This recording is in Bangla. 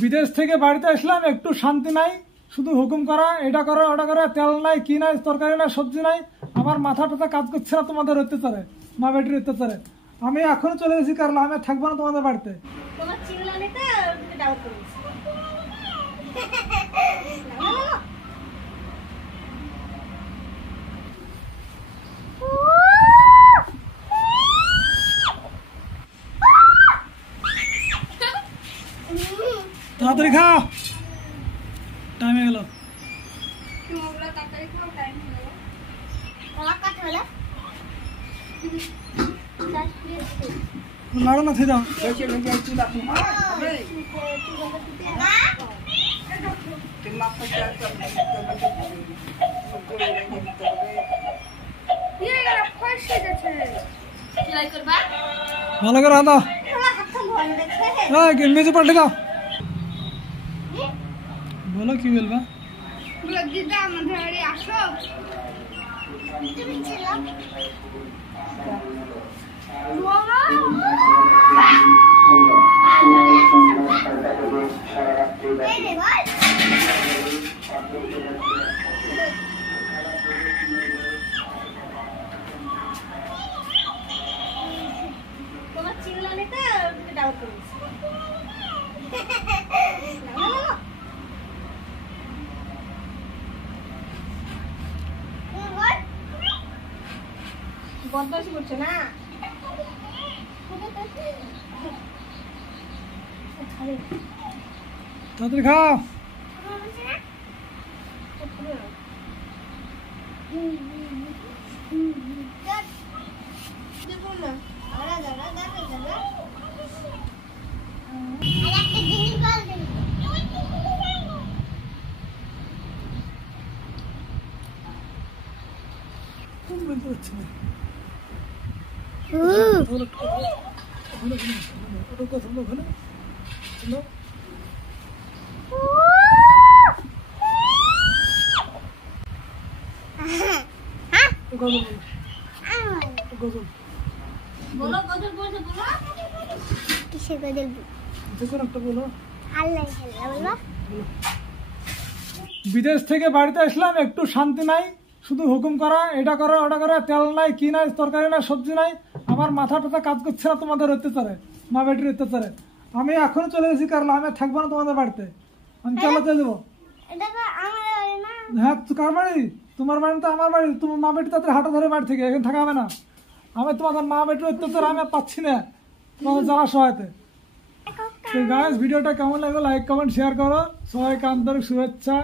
বিদেশ থেকে বাড়িতে আসলাম, একটু শান্তি নাই, শুধু হুকুম করা, এটা করা ওটা করা, তেল নাই, কি নাই, তরকারি নাই, সবজি নাই। আমার মাথা টাথা কাজ করছে না তোমাদের অত্যাচারে, মা বেটির অত্যাচারে। আমি এখনো চলে গেছি কারণ আমি থাকবো না তোমাদের বাড়িতে। তোমার চিল্লানিতে ডাউট করেছি। তাড়াতাড়ি খাও, টাইম হয়ে গেল। লাড়ো না, দাও। ভালো করে দাও, মেজে পাল্টে দাও। বলো কি বলবা? দিদা আমাদের বাড়ি আসো। তোমার চিল্লানিতে ডাউট করেছি। বদমাশি করছে না। তাড়াতাড়ি খাও। বিদেশ থেকে বাড়িতে আসলাম, একটু শান্তি নাই, শুধু হুকুম করা, এটা করা ওটা করা, তেল নাই, কি নাই, তরকারি নাই, সবজি নাই। আমার মাথা টাথা কাজ করছে না তোমাদের অত্যাচারে, মা বেটির অত্যাচারে। আমি এখনো চলে গেছি কারণ আমি থাকবো না তোমাদের বাড়িতে। আমি চালাতে দেবো। হ্যাঁ, কার বাড়ি? তোমার বাড়ি তো আমার বাড়ি। তোমার মা বেটি তাদের হাঁটা ধরে বাড়ি থেকে এখানে থাকা হবে না। আমি তোমাদের মা বেটির অত্যাচার আমি পাচ্ছি না তোমাদের জ্বালা সহায়তে। গাইস, ভিডিওটা কেমন লাগলো লাইক কমেন্ট শেয়ার করো। সবাইকে আন্তরিক শুভেচ্ছা।